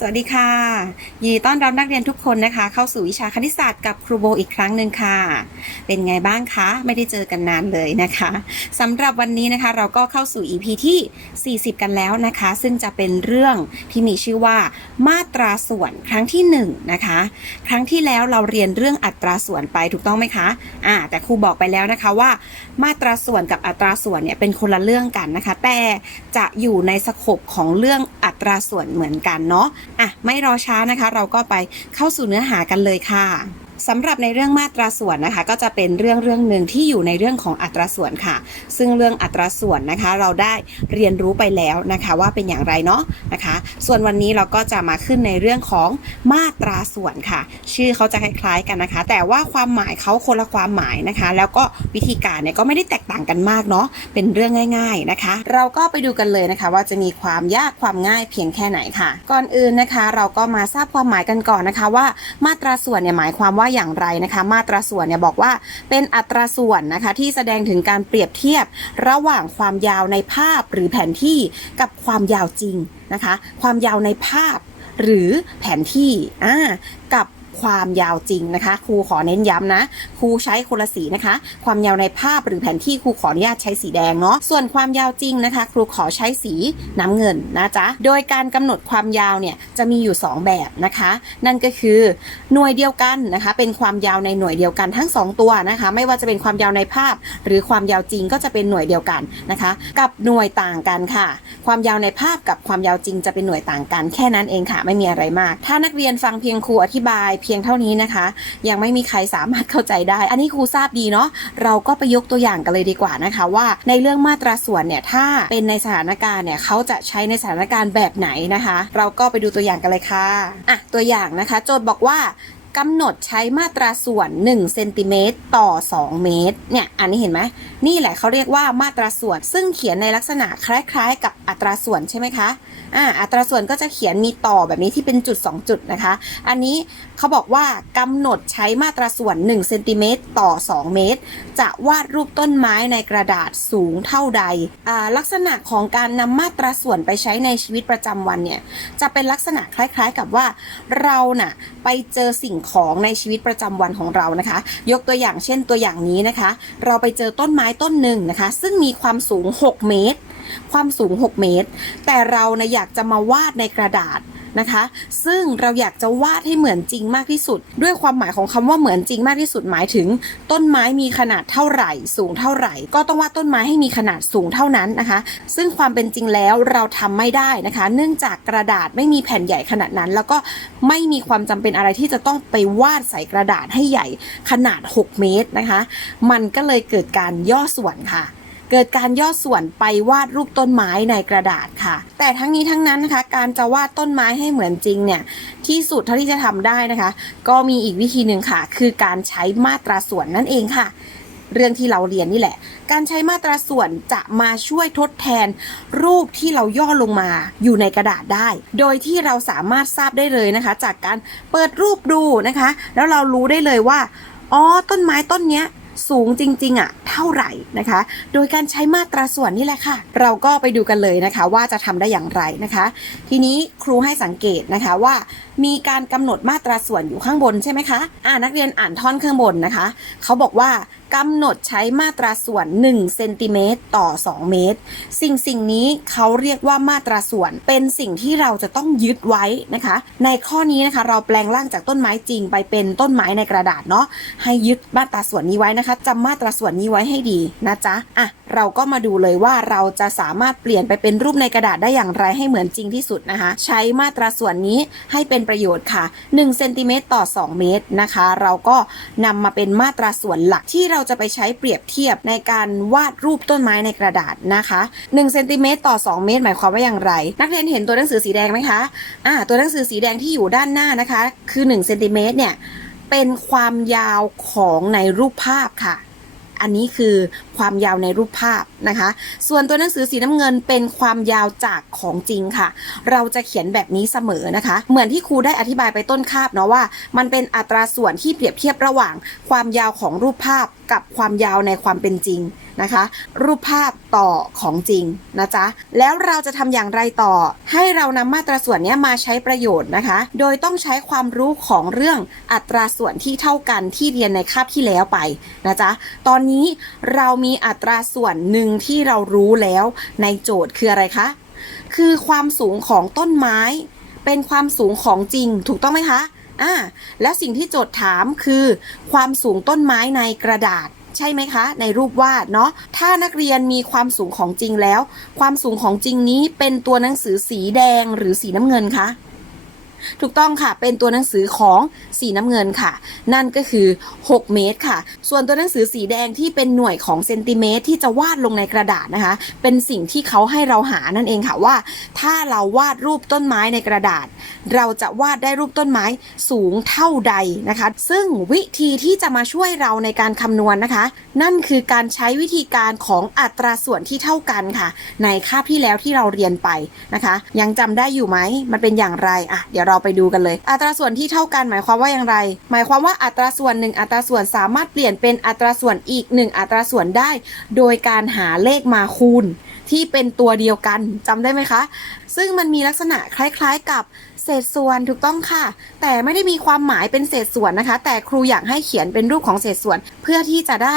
สวัสดีค่ะยินดีต้อนรับนักเรียนทุกคนนะคะ เข้าสู่วิชาคณิตศาสตร์กับครูโบอีกครั้งหนึ่งค่ะ เป็นไงบ้างคะ ไม่ได้เจอกันนานเลยนะคะสำหรับวันนี้นะคะเราก็เข้าสู่ EP ที่ 40 กันแล้วนะคะ ซึ่งจะเป็นเรื่องที่มีชื่อว่า มาตราส่วนครั้งที่1นะคะ ครั้งที่แล้วเราเรียนเรื่องอัตราส่วนไปถูกต้องไหมคะอ่าแต่ครูบอกไปแล้วนะคะว่า มาตราส่วนกับอัตราส่วนเนี่ยเป็นคนละเรื่องกันนะคะ แต่จะอยู่ในสโคปของเรื่องอัตราส่วนเหมือนกันเนาะอะไม่รอช้านะคะ เราก็ไปเข้าสู่เนื้อหากันเลยค่ะ สำหรับในเรื่องมาตราส่วนนะคะ ก็จะเป็นเรื่องเรื่องหนึ่งที่อยู่ในเรื่องของอัตราส่วนค่ะ ซึ่งเรื่องอัตราส่วนนะคะ เราได้เรียนรู้ไปแล้วนะคะ ว่าเป็นอย่างไรเนาะนะคะ ส่วนวันนี้เราก็จะมาขึ้นในเรื่องของมาตราส่วนค่ะ ชื่อเขาจะคล้ายๆกันนะคะ แต่ว่าความหมายเขาคนละความหมายนะคะ แล้วก็วิธีการเนี่ยก็ไม่ได้แตกต่างกันมากเนาะเป็นเรื่องง่าย ๆนะคะ เราก็ไปดูกันเลยนะคะ ว่าจะมีความยากความง่ายเพียงแค่ไหนค่ะ ก่อนอื่นนะคะ เราก็มาทราบความหมายกันก่อนนะคะว่า มาตราส่วนเนี่ยหมายความว่าอย่างไรนะคะ มาตราส่วนเนี่ยบอกว่าเป็นอัตราส่วนนะคะที่แสดงถึงการเปรียบเทียบระหว่างความยาวในภาพหรือแผนที่กับความยาวจริงนะคะ ความยาวในภาพหรือแผนที่อ่ากับ ความยาวจริงนะคะ ครูขอเน้นย้ำนะ ครูใช้คนละสีนะคะ ความยาวในภาพหรือแผนที่ครูขออนุญาตใช้สีแดงเนาะ ส่วนความยาวจริงนะคะ ครูขอใช้สีน้ำเงินนะจ๊ะ โดยการกำหนดความยาวเนี่ยจะมีอยู่ 2 แบบนะคะ นั่นก็คือหน่วยเดียวกันนะคะ เป็นความยาวในหน่วยเดียวกันทั้ง 2 ตัวนะคะ ไม่ว่าจะเป็นความยาวในภาพ หรือความยาวจริงก็จะเป็นหน่วยเดียวกันนะคะ กับหน่วยต่างกันค่ะ ความยาวในภาพกับความยาวจริงจะเป็นหน่วยต่างกันแค่นั้นเองค่ะ ไม่มีอะไรมาก ถ้านักเรียนฟังเพียงครูอธิบายพียงเท่านี้นะคะ ยังไม่มีใครสามารถเข้าใจได้ อันนี้ครูทราบดีเนาะเราก็ไปยกตัวอย่างกันเลยดีกว่านะคะ ว่าในเรื่องมาตราส่วนเนี่ยถ้าเป็นในสถานการณ์เนี่ยเขาจะใช้ในสถานการณ์แบบไหนนะคะ เราก็ไปดูตัวอย่างกันเลยค่ะอะตัวอย่างนะคะ โจทย์บอกว่า กำหนดใช้มาตราส่วน1เซนติเมตรต่อ 2 เมตร เนี่ย อันนี้เห็นไหม นี่แหละเขาเรียกว่ามาตราส่วน ซึ่งเขียนในลักษณะคล้าย ๆ กับอัตราส่วนใช่ไหมคะ อ่า อัตราส่วนก็จะเขียนมีต่อแบบนี้ที่เป็นจุด 2 จุดนะคะ อันนี้เขาบอกว่ากำหนดใช้มาตราส่วน1เซนติเมตรต่อ 2 เมตร จะวาดรูปต้นไม้ในกระดาษสูงเท่าใด อ่า ลักษณะของการนำมาตราส่วนไปใช้ในชีวิตประจำวันเนี่ย จะเป็นลักษณะคล้าย ๆ กับว่าเราน่ะไปเจอสิ่งของในชีวิตประจำวันของเรานะคะ ยกตัวอย่างเช่นตัวอย่างนี้นะคะ เราไปเจอต้นไม้ต้นหนึ่งนะคะ ซึ่งมีความสูง 6 เมตร ความสูง 6 เมตร แต่เรานะอยากจะมาวาดในกระดาษ นะคะ ซึ่งเราอยากจะวาดให้เหมือนจริงมากที่สุด ด้วยความหมายของคำว่าเหมือนจริงมากที่สุดหมายถึง ต้นไม้มีขนาดเท่าไหร่ สูงเท่าไหร่ ก็ต้องวาดต้นไม้ให้มีขนาดสูงเท่านั้นนะคะ ซึ่งความเป็นจริงแล้วเราทำไม่ได้นะคะ เนื่องจากกระดาษไม่มีแผ่นใหญ่ขนาดนั้น แล้วก็ไม่มีความจำเป็นอะไรที่จะต้องไปวาดใส่กระดาษให้ใหญ่ขนาด 6 เมตรนะคะ มันก็เลยเกิดการย่อส่วนค่ะ เกิดการย่อส่วนไปวาดรูปต้นไม้ในกระดาษค่ะ แต่ทั้งนี้ทั้งนั้นนะคะ การจะวาดต้นไม้ให้เหมือนจริงเนี่ยที่สุดเท่าที่จะทำได้นะคะ ก็มีอีกวิธีหนึ่งค่ะ คือการใช้มาตราส่วนนั่นเองค่ะ เรื่องที่เราเรียนนี่แหละ การใช้มาตราส่วนจะมาช่วยทดแทน รูปที่เราย่อลงมาอยู่ในกระดาษได้ โดยที่เราสามารถทราบได้เลยนะคะ จากการเปิดรูปดูนะคะ แล้วเรารู้ได้เลยว่าอ๋อต้นไม้ต้นเนี้ย สูงจริงๆอะเท่าไหร่นะคะ โดยการใช้มาตราส่วนนี่แหละค่ะ เราก็ไปดูกันเลยนะคะ ว่าจะทำได้อย่างไรนะคะ ทีนี้ครูให้สังเกตนะคะว่า มีการกำหนดมาตราส่วนอยู่ข้างบนใช่ไหมคะอ่านักเรียนอ่านท่อนข้างบนนะคะ เขาบอกว่ากำหนดใช้มาตราส่วน 1 เซนติเมตรต่อ 2 เมตร สิ่งสิ่งนี้เขาเรียกว่ามาตราส่วนเป็นสิ่งที่เราจะต้องยึดไว้นะคะ ในข้อนี้นะคะ เราแปลงร่างจากต้นไม้จริงไปเป็นต้นไม้ในกระดาษเนาะให้ยึดมาตราส่วนนี้ไว้นะคะจำมาตราส่วนนี้ไว้ให้ดีนะจ๊ะอะเราก็มาดูเลยว่าเราจะสามารถเปลี่ยนไปเป็นรูปในกระดาษได้อย่างไรให้เหมือนจริงที่สุดนะคะ ใช้มาตราส่วนนี้ให้เป็นประโยชน์ค่ะ1เซนติเมตรต่อ 2 เมตรนะคะ เราก็นำมาเป็นมาตราส่วนหลักที่เราราจะไปใช้เปรียบเทียบในการวาดรูปต้นไม้ในกระดาษนะคะ1เซนติเมตรต่อ 2 เมตร หมายความว่าอย่างไร นักเรียนเห็นตัวหนังสือสีแดงไหมคะอ่าตัวหนังสือสีแดงที่อยู่ด้านหน้านะคะ คือ1เซนติเมตรเนี่ยเป็นความยาวของในรูปภาพค่ะ อันนี้คือความยาวในรูปภาพนะคะ ส่วนตัวหนังสือสีน้ำเงินเป็นความยาวจากของจริงค่ะ เราจะเขียนแบบนี้เสมอนะคะ เหมือนที่ครูได้อธิบายไปต้นคาบเนาะว่า มันเป็นอัตราส่วนที่เปรียบเทียบระหว่าง ความยาวของรูปภาพกับความยาวในความเป็นจริง นะคะ รูปภาพต่อของจริงนะจ๊ะแล้วเราจะทำอย่างไรต่อ ให้เรานำมาตราส่วนนี้มาใช้ประโยชน์นะคะ โดยต้องใช้ความรู้ของเรื่องอัตราส่วนที่เท่ากันที่เรียนในคาบที่แล้วไปนะจ๊ะตอนนี้เรามีอัตราส่วนหนึ่งที่เรารู้แล้วในโจทย์คืออะไรคะ คือความสูงของต้นไม้ เป็นความสูงของจริงถูกต้องไหมคะอ่าแล้วสิ่งที่โจทย์ถามคือ ความสูงต้นไม้ในกระดาษ ใช่ไหมคะ ในรูปวาดเนาะถ้านักเรียนมีความสูงของจริงแล้ว ความสูงของจริงนี้เป็นตัวหนังสือสีแดงหรือสีน้ำเงินคะ ถูกต้องค่ะ เป็นตัวหนังสือของสีน้ำเงินค่ะ นั่นก็คือ 6 เมตรค่ะ ส่วนตัวหนังสือสีแดงที่เป็นหน่วยของเซนติเมตรที่จะวาดลงในกระดาษนะคะ เป็นสิ่งที่เขาให้เราหานั่นเองค่ะว่า ถ้าเราวาดรูปต้นไม้ในกระดาษ เราจะวาดได้รูปต้นไม้สูงเท่าใดนะคะ ซึ่งวิธีที่จะมาช่วยเราในการคำนวณนะคะ นั่นคือการใช้วิธีการของอัตราส่วนที่เท่ากันค่ะ ในคาบที่แล้วที่เราเรียนไปนะคะ ยังจำได้อยู่ไหมมันเป็นอย่างไรอะเดี๋ยวเราไปดูกันเลย อัตราส่วนที่เท่ากันหมายความว่าอย่างไร หมายความว่าอัตราส่วนหนึ่งอัตราส่วนสามารถเปลี่ยนเป็นอัตราส่วนอีกหนึ่งอัตราส่วนได้ โดยการหาเลขมาคูณ ที่เป็นตัวเดียวกันจำได้ไหมคะ ซึ่งมันมีลักษณะคล้ายๆกับเศษส่วนถูกต้องค่ะ แต่ไม่ได้มีความหมายเป็นเศษส่วนนะคะ แต่ครูอยากให้เขียนเป็นรูปของเศษส่วน เพื่อที่จะได้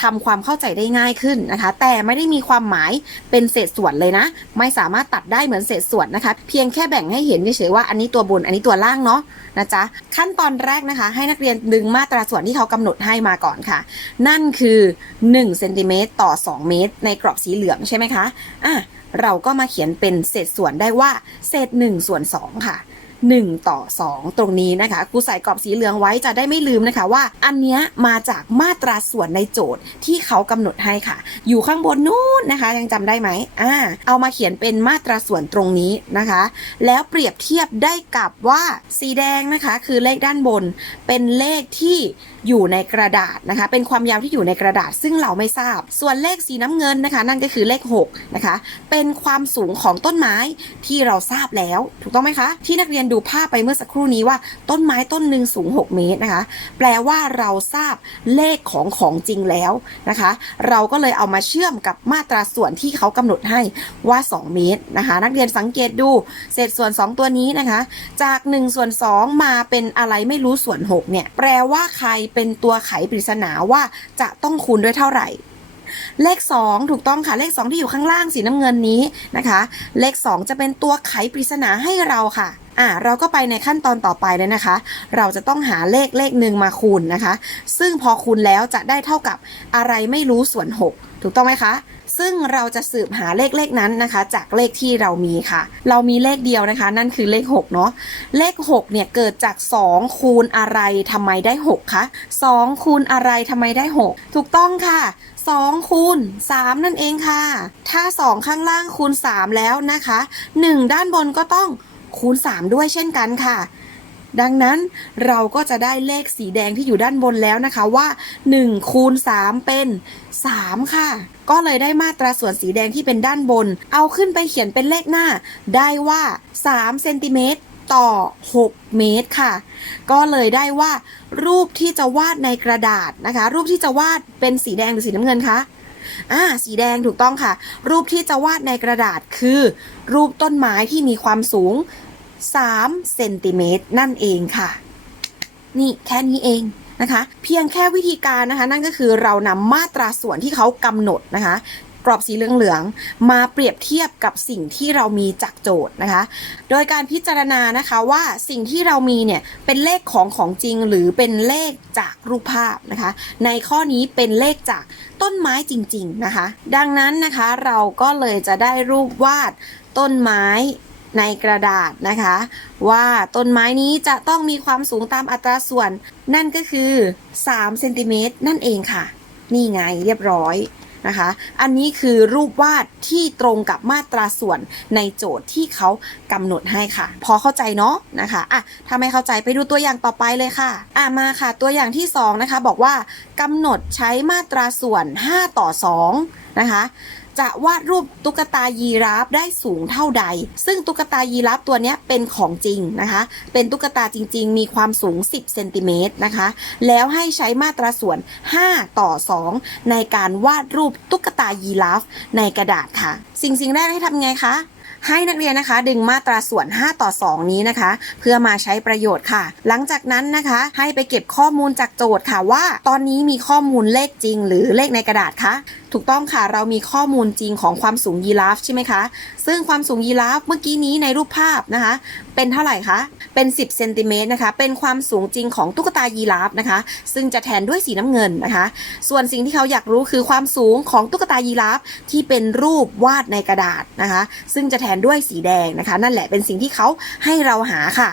ทำความเข้าใจได้ง่ายขึ้นนะคะ แต่ไม่ได้มีความหมายเป็นเศษส่วนเลยนะ ไม่สามารถตัดได้เหมือนเศษส่วนนะคะ เพียงแค่แบ่งให้เห็นเฉยๆว่าอันนี้ตัวบนอันนี้ตัวล่างเนาะนะจ๊ะขั้นตอนแรกนะคะ ให้นักเรียนดึงมาตราส่วนที่เขากำหนดให้มาก่อนค่ะ นั่นคือ1เซนติเมตรต่อ 2 เมตร ในกรอบสีเหลืองใช่ไหมคะอะ เราก็มาเขียนเป็นเศษส่วนได้ว่า เศษ1ส่วน2ค่ะ 1 ต่อ 2 ตรงนี้นะคะครูใส่กรอบสีเหลืองไว้จะได้ไม่ลืมนะคะว่า อันเนี้ยมาจากมาตราส่วนในโจทย์ที่เขากำหนดให้ค่ะ อยู่ข้างบนนู้นนะคะ ยังจำได้ไหมอ่าเอามาเขียนเป็นมาตราส่วนตรงนี้นะคะ แล้วเปรียบเทียบได้กับว่าสีแดงนะคะ คือเลขด้านบนเป็นเลขที่อยู่ในกระดาษนะคะ เป็นความยาวที่อยู่ในกระดาษ ซึ่งเราไม่ทราบ ส่วนเลขสีน้ำเงินนะคะ นั่นก็คือเลข6นะคะ เป็นความสูงของต้นไม้ที่เราทราบแล้ว ถูกต้องไหมคะ ที่นักเรียนดูภาพไปเมื่อสักครู่นี้ว่า ต้นไม้ต้นหนึ่งสูง 6 เมตรนะคะ แปลว่าเราทราบเลขของของจริงแล้วนะคะ เราก็เลยเอามาเชื่อมกับมาตราส่วนที่เขากำหนดให้ว่า 2 เมตรนะคะ นักเรียนสังเกตดูเศษส่วน 2 ตัวนี้นะคะ จาก1ส่วน2มาเป็นอะไรไม่รู้ส่วน6เนี่ยแปลว่าใครเป็นตัวไขปริศนาว่าจะต้องคูณด้วยเท่าไหร่ เลข 2 ถูกต้องค่ะ เลข 2 ที่อยู่ข้างล่างสีน้ำเงินนี้นะคะ เลข 2 จะเป็นตัวไขปริศนาให้เราค่ะ อ่าเราก็ไปในขั้นตอนต่อไปเลยนะคะ เราจะต้องหาเลขเลขหนึ่งมาคูณนะคะ ซึ่งพอคูณแล้วจะได้เท่ากับอะไรไม่รู้ส่วน 6 ถูกต้องไหมคะ ซึ่งเราจะสืบหาเลขเลขนั้นนะคะ จากเลขที่เรามีค่ะ เรามีเลขเดียวนะคะ นั่นคือเลข 6 เนาะเลข 6 เนี่ยเกิดจาก 2 คูณอะไรทำไมได้ 6 คะ2คูณอะไรทำไมได้ 6 ถูกต้องค่ะ2คูณ3นั่นเองค่ะ ถ้า 2 ข้างล่างคูณ 3 แล้วนะคะ 1 ด้านบนก็ต้อง คูณ 3 ด้วยเช่นกันค่ะ ดังนั้นเราก็จะได้เลขสีแดงที่อยู่ด้านบนแล้วนะคะว่า1คูณ3เป็น 3 ค่ะ ก็เลยได้มาตราส่วนสีแดงที่เป็นด้านบน เอาขึ้นไปเขียนเป็นเลขหน้า ได้ว่า3เซนติเมตรต่อ 6 เมตรค่ะ ก็เลยได้ว่า รูปที่จะวาดในกระดาษนะคะ รูปที่จะวาดเป็นสีแดงหรือสีน้ำเงินคะ อ่าสีแดงถูกต้องค่ะ รูปที่จะวาดในกระดาษคือ รูปต้นไม้ที่มีความสูง3เซนติเมตรนั่นเองค่ะ นี่แค่นี้เองนะคะ เพียงแค่วิธีการนะคะ นั่นก็คือเรานำมาตราส่วนที่เขากำหนดนะคะ กรอบสีเหลืองๆมาเปรียบเทียบกับสิ่งที่เรามีจากโจทย์นะคะ โดยการพิจารณานะคะว่าสิ่งที่เรามีเนี่ยเป็นเลขของของจริงหรือเป็นเลขจากรูปภาพนะคะ ในข้อนี้เป็นเลขจากต้นไม้จริง ๆนะคะ ดังนั้นนะคะเราก็เลยจะได้รูปวาดต้นไม้ในกระดาษนะคะ ว่าต้นไม้นี้จะต้องมีความสูงตามอัตราส่วน นั่นก็คือ3เซนติเมตรนั่นเองค่ะ นี่ไงเรียบร้อย นะคะ อันนี้คือรูปวาดที่ตรงกับมาตราส่วนในโจทย์ที่เขากำหนดให้ค่ะ พอเข้าใจเนาะนะคะอะถ้าไม่เข้าใจไปดูตัวอย่างต่อไปเลยค่ะอะมาค่ะ ตัวอย่างที่สองนะคะบอกว่ากำหนดใช้มาตราส่วน 5 ต่อ2นะคะ จะวาดรูปตุ๊กตายีราฟได้สูงเท่าใด ซึ่งตุ๊กตายีราฟตัวนี้เป็นของจริงนะคะ เป็นตุ๊กตาจริง ๆ มีความสูง 10เซนติเมตรนะคะ แล้วให้ใช้มาตราส่วน 5 ต่อ 2 ในการวาดรูปตุ๊กตายีราฟในกระดาษค่ะ สิ่งสิ่งแรกให้ทำไงคะให้นักเรียนนะคะดึงมาตราส่วน 5 ต่อ 2 นี้นะคะ เพื่อมาใช้ประโยชน์ค่ะ หลังจากนั้นนะคะ ให้ไปเก็บข้อมูลจากโจทย์ค่ะว่า ตอนนี้มีข้อมูลเลขจริง หรือเลขในกระดาษคะ ถูกต้องค่ะเรามีข้อมูลจริงของความสูงยีราฟใช่ไหมคะ ซึ่งความสูงยีราฟเมื่อกี้นี้ในรูปภาพนะคะ เป็นเท่าไหร่คะ เป็น 10เซนติเมตรนะคะ เป็นความสูงจริงของตุ๊กตายีราฟนะคะ ซึ่งจะแทนด้วยสีน้ำเงินนะคะ ส่วนสิ่งที่เขาอยากรู้คือความสูงของตุ๊กตายีราฟที่เป็นรูปวาดในกระดาษนะคะ ซึ่งจะแทนด้วยสีแดงนะคะ นั่นแหละเป็นสิ่งที่เขาให้เราหาค่ะ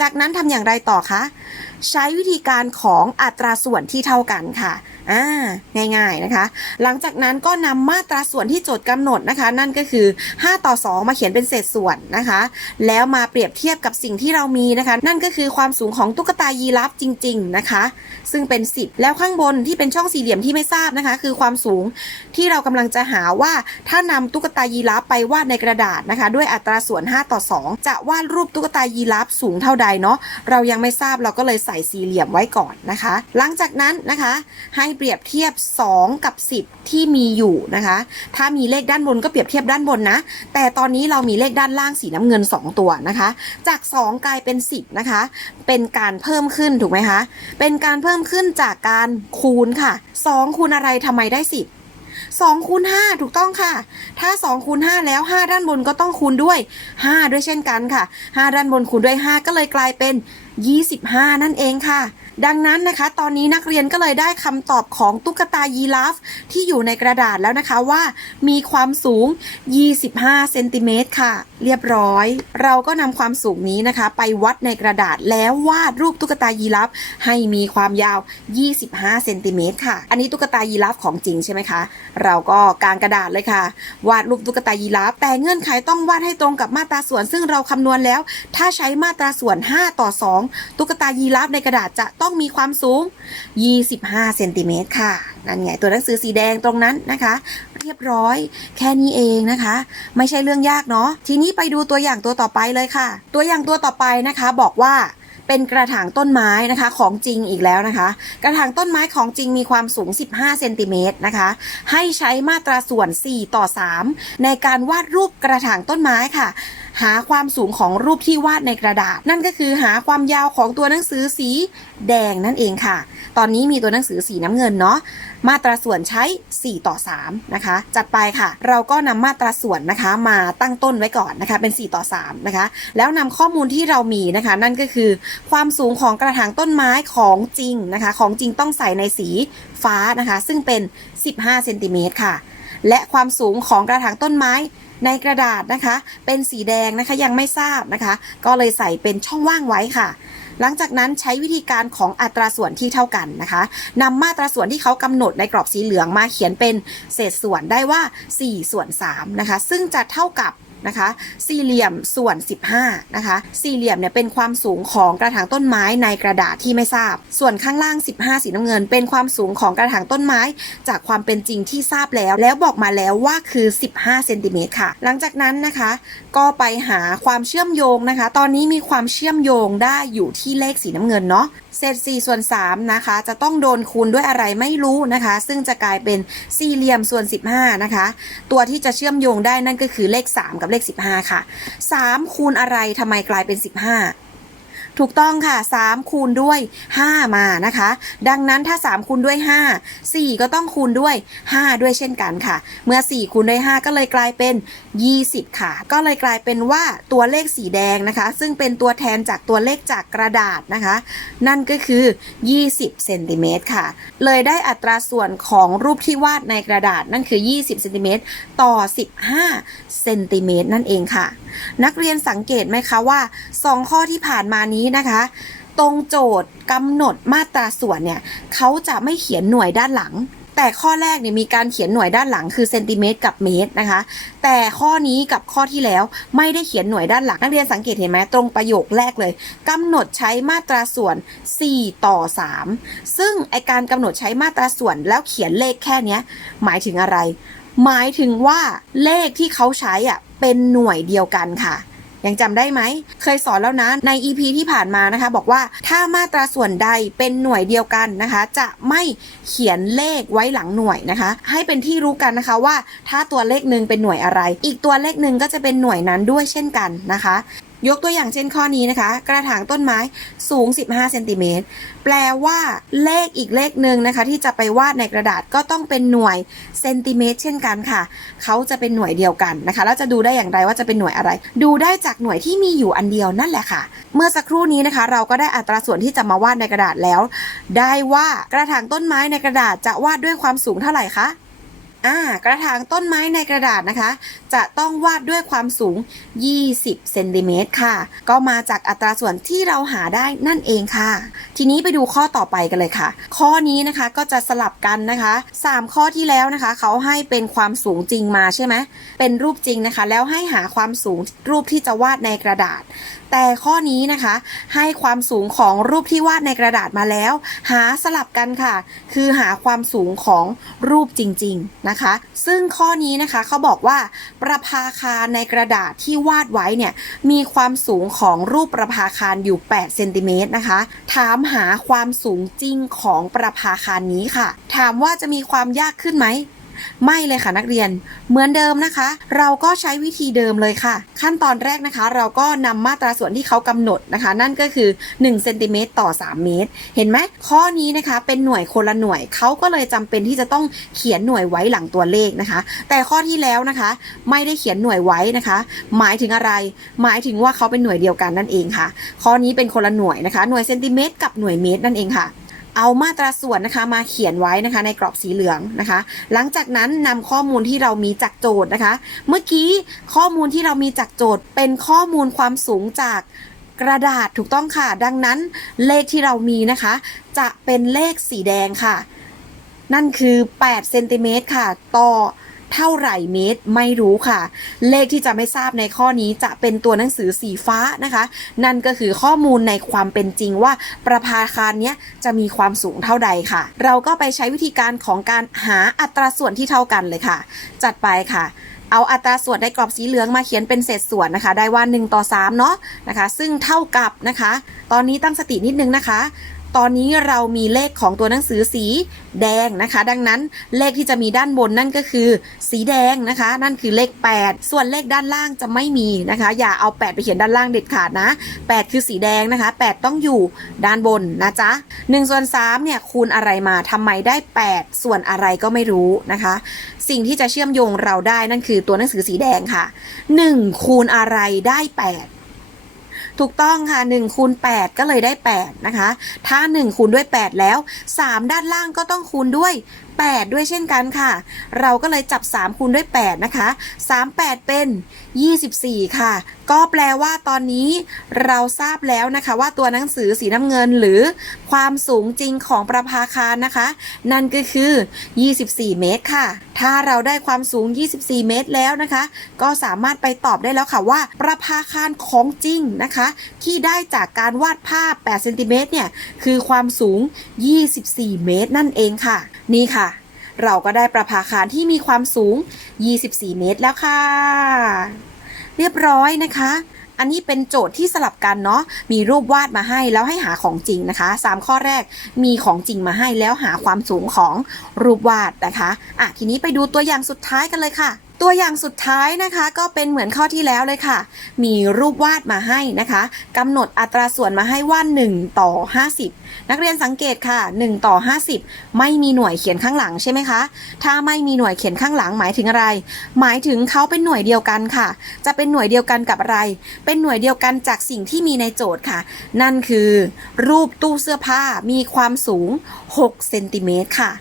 จากนั้นทำอย่างไรต่อคะ ใช้วิธีการของอัตราส่วนที่เท่ากันค่ะ อ่าง่ายๆนะคะ หลังจากนั้นก็นำมาตราส่วนที่โจทย์กำหนดนะคะ นั่นก็คือ 5 ต่อ 2 มาเขียนเป็นเศษส่วนนะคะ แล้วมาเปรียบเทียบกับสิ่งที่เรามีนะคะ นั่นก็คือความสูงของตุ๊กตายีราฟจริง ๆนะคะ ซึ่งเป็น 10 แล้วข้างบนที่เป็นช่องสี่เหลี่ยมที่ไม่ทราบนะคะ คือความสูงที่เรากำลังจะหาว่าถ้านำตุ๊กตายีราฟไปวาดในกระดาษนะคะ ด้วยอัตราส่วน 5 ต่อ 2 จะวาดรูปตุ๊กตายีราฟสูงเท่าใดเนาะเรายังไม่ทราบเราก็เลยใส่สี่เหลี่ยมไว้ก่อนนะคะ หลังจากนั้นนะคะให้เปรียบเทียบ 2 กับ 10 ที่มีอยู่นะคะ ถ้ามีเลขด้านบนก็เปรียบเทียบด้านบนนะ แต่ตอนนี้เรามีเลขด้านล่างสีน้ำเงิน 2 ตัวนะคะ จาก 2 กลายเป็น 10 นะคะ เป็นการเพิ่มขึ้นถูกไหมคะ เป็นการเพิ่มขึ้นจากการคูณค่ะ 2 คูณอะไรทำไมได้ 10 2คูณ5ถูกต้องค่ะ ถ้า2คูณ5แล้ว 5 ด้านบนก็ต้องคูณด้วย 5 ด้วยเช่นกันค่ะ 5 ด้านบนคูณด้วย 5 ก็เลยกลายเป็น 25 นั่นเองค่ะ ดังนั้นนะคะ ตอนนี้นักเรียนก็เลยได้คำตอบของตุ๊กตายีราฟที่อยู่ในกระดาษแล้วนะคะว่ามีความสูง 25 เซนติเมตรค่ะ เรียบร้อย เราก็นำความสูงนี้นะคะ ไปวัดในกระดาษแล้ววาดรูปตุ๊กตายีราฟให้มีความยาว 25 เซนติเมตรค่ะ อันนี้ตุ๊กตายีราฟของจริงใช่ไหมคะ เราก็กางกระดาษเลยค่ะ วาดรูปตุ๊กตายีราฟแต่เงื่อนไขต้องวาดให้ตรงกับมาตราส่วน ซึ่งเราคำนวณแล้ว ถ้าใช้มาตราส่วน 5 ต่อ 2 ตุ๊กตายีราฟในกระดาษจะต้ององมีความสูง 25 เซนติเมตรค่ะ นั่นไงตัวหนังสือสีแดงตรงนั้นนะคะ เรียบร้อยแค่นี้เองนะคะ ไม่ใช่เรื่องยากเนาะ ทีนี้ไปดูตัวอย่างตัวต่อไปเลยค่ะ ตัวอย่างตัวต่อไปนะคะบอกว่าเป็นกระถางต้นไม้นะคะของจริงอีกแล้วนะคะ กระถางต้นไม้ของจริงมีความสูง 15 เซนติเมตรนะคะ ให้ใช้มาตราส่วน 4 ต่อ 3 ในการวาดรูปกระถางต้นไม้ค่ะ หาความสูงของรูปที่วาดในกระดาษ นั่นก็คือหาความยาวของตัวหนังสือสีแดงนั่นเองค่ะ ตอนนี้มีตัวหนังสือสีน้ำเงินเนาะมาตราส่วนใช้ 4 ต่อ 3 นะคะ จัดไปค่ะ เราก็นำมาตราส่วนนะคะ มาตั้งต้นไว้ก่อนนะคะ เป็น 4 ต่อ 3 นะคะ แล้วนำข้อมูลที่เรามีนะคะ นั่นก็คือความสูงของกระถางต้นไม้ของจริงนะคะ ของจริงต้องใส่ในสีฟ้านะคะ ซึ่งเป็น 15 เซนติเมตรค่ะ และความสูงของกระถางต้นไม้ ในกระดาษนะคะ เป็นสีแดงนะคะยังไม่ทราบนะคะ ก็เลยใส่เป็นช่องว่างไว้ค่ะ หลังจากนั้นใช้วิธีการของอัตราส่วนที่เท่ากันนะคะนำมาตราส่วนที่เขากำหนดในกรอบสีเหลืองมาเขียนเป็นเศษส่วนได้ว่า 4 ส่วน3นะคะ ซึ่งจะเท่ากับ นะคะ สี่เหลี่ยมส่วน 15 นะคะ สี่เหลี่ยมเนี่ยเป็นความสูงของกระถางต้นไม้ในกระดาษที่ไม่ทราบ ส่วนข้างล่าง 15 สีน้ำเงิน เป็นความสูงของกระถางต้นไม้ จากความเป็นจริงที่ทราบแล้ว แล้วบอกมาแล้วว่าคือ 15เซนติเมตรค่ะ หลังจากนั้นนะคะ ก็ไปหาความเชื่อมโยงนะคะ ตอนนี้มีความเชื่อมโยงได้อยู่ที่เลขสีน้ำเงินเนาะเศษ4ส่วน3นะคะ จะต้องโดนคูณด้วยอะไรไม่รู้นะคะ ซึ่งจะกลายเป็นสี่เหลี่ยมส่วน 15 นะคะ ตัวที่จะเชื่อมโยงได้นั่นก็คือเลข 3 กับเลข 15 ค่ะ 3 คูณอะไรทำไมกลายเป็น 15 ถูกต้องค่ะ 3 คูณด้วย 5 มานะคะ ดังนั้นถ้า 3 คูณด้วย 5 4 ก็ต้องคูณด้วย 5 ด้วยเช่นกันค่ะ เมื่อ 4 คูณด้วย 5 ก็เลยกลายเป็น 20 ค่ะ ก็เลยกลายเป็นว่าตัวเลขสีแดงนะคะ ซึ่งเป็นตัวแทนจากตัวเลขจากกระดาษนะคะ นั่นก็คือ 20เซนติเมตรค่ะ เลยได้อัตราส่วนของรูปที่วาดในกระดาษนั่นคือ 20เซนติเมตรต่อ 15เซนติเมตรนั่นเองค่ะ นักเรียนสังเกตไหมคะว่า 2 ข้อที่ผ่านมานี้นะคะ ตรงโจทย์กำหนดมาตราส่วนเนี่ยเขาจะไม่เขียนหน่วยด้านหลัง แต่ข้อแรกเนี่ยมีการเขียนหน่วยด้านหลังคือเซนติเมตรกับเมตรนะคะ แต่ข้อนี้กับข้อที่แล้วไม่ได้เขียนหน่วยด้านหลังนักเรียนสังเกตเห็นไหมตรงประโยคแรกเลยกำหนดใช้มาตราส่วน 4 ต่อ 3 ซึ่งไอการกำหนดใช้มาตราส่วนแล้วเขียนเลขแค่นี้หมายถึงอะไร หมายถึงว่าเลขที่เขาใช้อะเป็นหน่วยเดียวกันค่ะ ยังจำได้ไหม เคยสอนแล้วนะ ใน EP ที่ผ่านมานะคะ บอกว่าถ้ามาตราส่วนใดเป็นหน่วยเดียวกันนะคะ จะไม่เขียนเลขไว้หลังหน่วยนะคะ ให้เป็นที่รู้กันนะคะว่า ถ้าตัวเลขหนึ่งเป็นหน่วยอะไร อีกตัวเลขหนึ่งก็จะเป็นหน่วยนั้นด้วยเช่นกันนะคะ ยกตัวอย่างเช่นข้อนี้นะคะ กระถางต้นไม้สูง 15เซนติเมตรแปลว่าเลขอีกเลขหนึ่งนะคะ ที่จะไปวาดในกระดาษก็ต้องเป็นหน่วยเซนติเมตรเช่นกันค่ะ เขาจะเป็นหน่วยเดียวกันนะคะแล้วจะดูได้อย่างไรว่าจะเป็นหน่วยอะไร ดูได้จากหน่วยที่มีอยู่อันเดียวนั่นแหละค่ะ เมื่อสักครู่นี้นะคะ เราก็ได้อัตราส่วนที่จะมาวาดในกระดาษแล้ว ได้ว่ากระถางต้นไม้ในกระดาษจะวาดด้วยความสูงเท่าไหร่คะ อ่ากระถางต้นไม้ในกระดาษนะคะ จะต้องวาดด้วยความสูง 20 เซนติเมตรค่ะ ก็มาจากอัตราส่วนที่เราหาได้นั่นเองค่ะ ทีนี้ไปดูข้อต่อไปกันเลยค่ะ ข้อนี้นะคะก็จะสลับกันนะคะ 3 ข้อที่แล้วนะคะ เขาให้เป็นความสูงจริงมาใช่ไหมเป็นรูปจริงนะคะ แล้วให้หาความสูงรูปที่จะวาดในกระดาษ แต่ข้อนี้นะคะ ให้ความสูงของรูปที่วาดในกระดาษมาแล้ว หาสลับกันค่ะ คือหาความสูงของรูปจริง ๆนะคะ ซึ่งข้อนี้นะคะเขาบอกว่า ประภาคารในกระดาษที่วาดไว้เนี่ยมีความสูงของรูปประภาคารอยู่8เซนติเมตรนะคะ ถามหาความสูงจริงของประภาคารนี้ค่ะ ถามว่าจะมีความยากขึ้นไหม ไม่เลยค่ะนักเรียน เหมือนเดิมนะคะ เราก็ใช้วิธีเดิมเลยค่ะ ขั้นตอนแรกนะคะ เราก็นำมาตราส่วนที่เขากำหนดนะคะ นั่นก็คือ1เซนติเมตรต่อ 3 เมตร เห็นไหมข้อนี้นะคะ เป็นหน่วยคนละหน่วยเขาก็เลยจำเป็นที่จะต้องเขียนหน่วยไว้หลังตัวเลขนะคะ แต่ข้อที่แล้วนะคะ ไม่ได้เขียนหน่วยไว้นะคะ หมายถึงอะไร หมายถึงว่าเขาเป็นหน่วยเดียวกันนั่นเองค่ะ ข้อนี้เป็นคนละหน่วยนะคะ หน่วยเซนติเมตรกับหน่วยเมตรนั่นเองค่ะ เอามาตราส่วนนะคะมาเขียนไว้นะคะในกรอบสีเหลืองนะคะ หลังจากนั้นนำข้อมูลที่เรามีจากโจทย์นะคะ เมื่อกี้ข้อมูลที่เรามีจากโจทย์ เป็นข้อมูลความสูงจากกระดาษถูกต้องค่ะ ดังนั้นเลขที่เรามีนะคะ จะเป็นเลขสีแดงค่ะ นั่นคือ8เซนติเมตรค่ะ ต่อ เท่าไหร่เมตรไม่รู้ค่ะ เลขที่จะไม่ทราบในข้อนี้จะเป็นตัวหนังสือสีฟ้านะคะ นั่นก็คือข้อมูลในความเป็นจริงว่าประภาคารนี้จะมีความสูงเท่าใดค่ะ เราก็ไปใช้วิธีการของการหาอัตราส่วนที่เท่ากันเลยค่ะ จัดไปค่ะเอาอัตราส่วนในกรอบสีเหลืองมาเขียนเป็นเศษส่วนนะคะ ได้ว่า 1 ต่อ3เนาะนะคะ ซึ่งเท่ากับนะคะ ตอนนี้ตั้งสตินิดนึงนะคะ ตอนนี้เรามีเลขของตัวหนังสือสีแดงนะคะ ดังนั้นเลขที่จะมีด้านบนนั่นก็คือ สีแดงนะคะ นั่นคือเลข 8 ส่วนเลขด้านล่างจะไม่มีนะคะ อย่าเอา 8 ไปเขียนด้านล่างเด็ดขาดนะ 8 คือสีแดงนะคะ 8 ต้องอยู่ด้านบนนะจ๊ะ1ส่วน3เนี่ยคูณอะไรมาทำไมได้ 8 ส่วนอะไรก็ไม่รู้นะคะ สิ่งที่จะเชื่อมโยงเราได้นั่นคือตัวหนังสือสีแดงค่ะ 1 คูณอะไรได้ 8 ถูกต้องค่ะ1คูณ8ก็เลยได้ 8 นะคะ ถ้า 1 คูณด้วย 8 แล้ว 3 ด้านล่างก็ต้องคูณด้วย 8 ด้วยเช่นกันค่ะ เราก็เลยจับ 3 คูณด้วย 8 นะคะ 3 8 เป็น 24 ค่ะ ก็แปลว่าตอนนี้เราทราบแล้วนะคะว่าตัวหนังสือสีน้ำเงินหรือความสูงจริงของประภาคารนะคะ นั่นก็คือ 24 เมตรค่ะ ถ้าเราได้ความสูง 24 เมตรแล้วนะคะ ก็สามารถไปตอบได้แล้วค่ะว่า ประภาคารของจริงนะคะ ที่ได้จากการวาดภาพ 8 เซนติเมตรเนี่ย คือความสูง 24 เมตรนั่นเองค่ะ นี่ค่ะ เราก็ได้ประภาคารที่มีความสูง 24 เมตรแล้วค่ะ เรียบร้อยนะคะ อันนี้เป็นโจทย์ที่สลับกันเนาะ มีรูปวาดมาให้แล้วให้หาของจริงนะคะ 3 ข้อแรกมีของจริงมาให้แล้วหาความสูงของรูปวาดนะคะ อะทีนี้ไปดูตัวอย่างสุดท้ายกันเลยค่ะ ตัวอย่างสุดท้ายนะคะก็เป็นเหมือนข้อที่แล้วเลยค่ะ มีรูปวาดมาให้นะคะกำหนดอัตราส่วนมาให้ว่า 1 ต่อ 50 นักเรียนสังเกตค่ะ 1 ต่อ 50 ไม่มีหน่วยเขียนข้างหลังใช่ไหมคะ ถ้าไม่มีหน่วยเขียนข้างหลังหมายถึงอะไร หมายถึงเขาเป็นหน่วยเดียวกันค่ะ จะเป็นหน่วยเดียวกันกับอะไร เป็นหน่วยเดียวกันจากสิ่งที่มีในโจทย์ค่ะ นั่นคือ รูปตู้เสื้อผ้ามีความสูง 6 เซนติเมตรค่ะ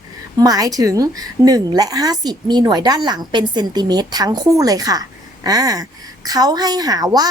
หมายถึง 1 และ 50 มีหน่วยด้านหลังเป็นเซนติเมตรทั้งคู่เลยค่ะอ่าเขาให้หาว่า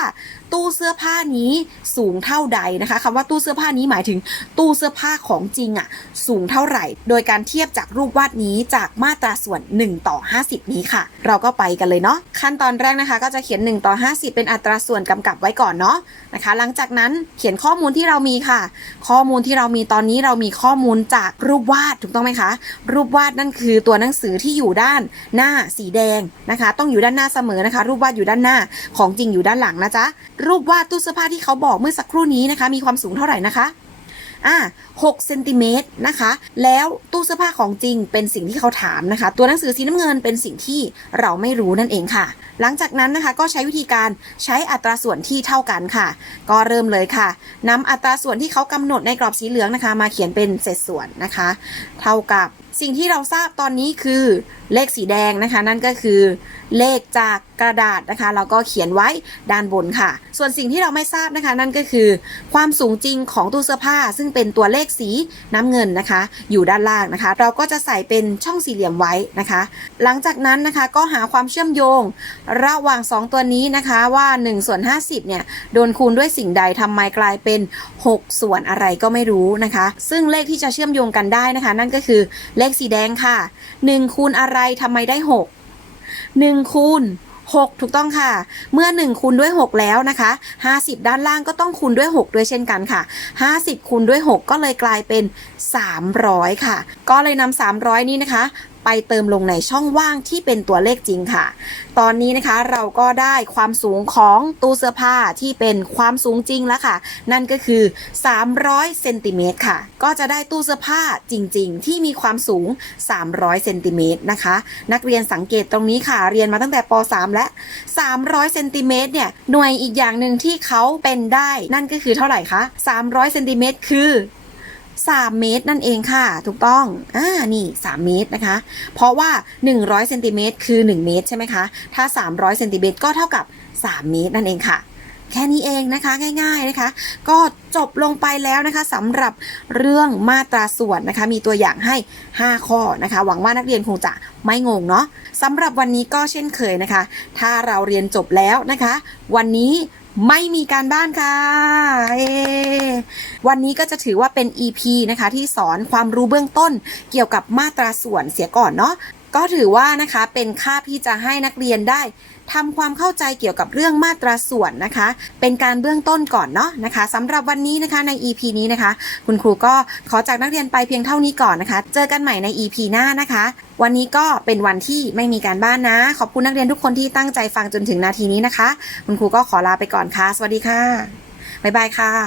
ตู้เสื้อผ้านี้สูงเท่าใดนะคะคำว่าตู้เสื้อผ้านี้หมายถึงตู้เสื้อผ้าของจริงอะสูงเท่าไหร่ โดยการเทียบจากรูปวาดนี้จากมาตราส่วน 1 ต่อ 50 นี้ค่ะ เราก็ไปกันเลยเนาะขั้นตอนแรกนะคะ ก็จะเขียน 1 ต่อ 50 เป็นอัตราส่วนกำกับไว้ก่อนเนาะนะคะ หลังจากนั้นเขียนข้อมูลที่เรามีค่ะ ข้อมูลที่เรามีตอนนี้เรามีข้อมูลจากรูปวาดถูกต้องไหมคะ รูปวาดนั่นคือตัวหนังสือที่อยู่ด้านหน้าสีแดงนะคะ ต้องอยู่ด้านหน้าเสมอนะคะ รูปวาดอยู่ด้านหน้าของจริงอยู่ด้านหลังนะจ๊ะ รูปวาดตู้เสื้อผ้าที่เขาบอกเมื่อสักครู่นี้นะคะ มีความสูงเท่าไหร่นะคะอ่า6เซนติเมตรนะคะ แล้วตู้เสื้อผ้าของจริงเป็นสิ่งที่เขาถามนะคะ ตัวหนังสือสีน้ำเงินเป็นสิ่งที่เราไม่รู้นั่นเองค่ะ หลังจากนั้นนะคะก็ใช้วิธีการใช้อัตราส่วนที่เท่ากันค่ะ ก็เริ่มเลยค่ะนำอัตราส่วนที่เขากำหนดในกรอบสีเหลืองนะคะ มาเขียนเป็นเศษส่วนนะคะ เท่ากับ สิ่งที่เราทราบตอนนี้คือเลขสีแดงนะคะ นั่นก็คือเลขจากกระดาษนะคะเราก็เขียนไว้ด้านบนค่ะ ส่วนสิ่งที่เราไม่ทราบนะคะ นั่นก็คือ ความสูงจริงของตู้เสื้อผ้า ซึ่งเป็นตัวเลขสีน้ำเงินนะคะ อยู่ด้านล่างนะคะ เราก็จะใส่เป็นช่องสี่เหลี่ยมไว้นะคะ หลังจากนั้นนะคะก็หาความเชื่อมโยง ระหว่าง 2 ตัวนี้นะคะว่า1ส่วน50เนี่ยโดนคูณด้วยสิ่งใดทำไมกลายเป็น 6 ส่วนอะไรก็ไม่รู้นะคะ ซึ่งเลขที่จะเชื่อมโยงกันได้นะคะ นั่นก็คือเลขสีแดงค่ะ 1 คูณอะไรทำไมได้ 6 1 คูณ 6 ถูกต้องค่ะ เมื่อ 1 คูณด้วย 6 แล้วนะคะ 50 ด้านล่างก็ต้องคูณด้วย 6 ด้วยเช่นกันค่ะ 50 คูณด้วย 6 ก็เลยกลายเป็น 300 ค่ะ ก็เลยนำ300 นี้นะคะ ไปเติมลงในช่องว่างที่เป็นตัวเลขจริงค่ะ ตอนนี้นะคะเราก็ได้ความสูงของตู้เสื้อผ้าที่เป็นความสูงจริงแล้วค่ะ นั่นก็คือ 300เซนติเมตรค่ะ ก็จะได้ตู้เสื้อผ้าจริง ๆ ที่มีความสูง 300เซนติเมตรนะคะ นักเรียนสังเกตตรงนี้ค่ะ เรียนมาตั้งแต่ป .3 และ 300เซนติเมตรเนี่ย หน่วยอีกอย่างหนึ่งที่เขาเป็นได้ นั่นก็คือเท่าไหร่คะ 300เซนติเมตรคือ 3 เมตรนั่นเองค่ะ ถูกต้องอ่านี่ 3 เมตรนะคะ เพราะว่า 100เซนติเมตรคือ 1 เมตรใช่ไหมคะ ถ้า 300เซนติเมตรก็เท่ากับ 3 เมตรนั่นเองค่ะแค่นี้เองนะคะง่ายๆนะคะ ก็จบลงไปแล้วนะคะสำหรับเรื่องมาตราส่วนนะคะ มีตัวอย่างให้ 5 ข้อนะคะ หวังว่านักเรียนคงจะไม่งงเนาะสำหรับวันนี้ก็เช่นเคยนะคะ ถ้าเราเรียนจบแล้วนะคะ วันนี้ ไม่มีการบ้านค่ะเย้วันนี้ก็จะถือว่าเป็น EP นะคะ ที่สอนความรู้เบื้องต้นเกี่ยวกับมาตราส่วนเสียก่อนเนาะก็ถือว่านะคะเป็นคาบที่จะให้นักเรียนได้ ทำความเข้าใจเกี่ยวกับเรื่องมาตราส่วนนะคะ เป็นการเบื้องต้นก่อนเนาะนะคะสำหรับวันนี้นะคะใน EP นี้นะคะ คุณครูก็ขอจากนักเรียนไปเพียงเท่านี้ก่อนนะคะ เจอกันใหม่ใน EP หน้านะคะ วันนี้ก็เป็นวันที่ไม่มีการบ้านนะ ขอบคุณนักเรียนทุกคนที่ตั้งใจฟังจนถึงนาทีนี้นะคะ คุณครูก็ขอลาไปก่อนค่ะ สวัสดีค่ะบ๊ายบายค่ะ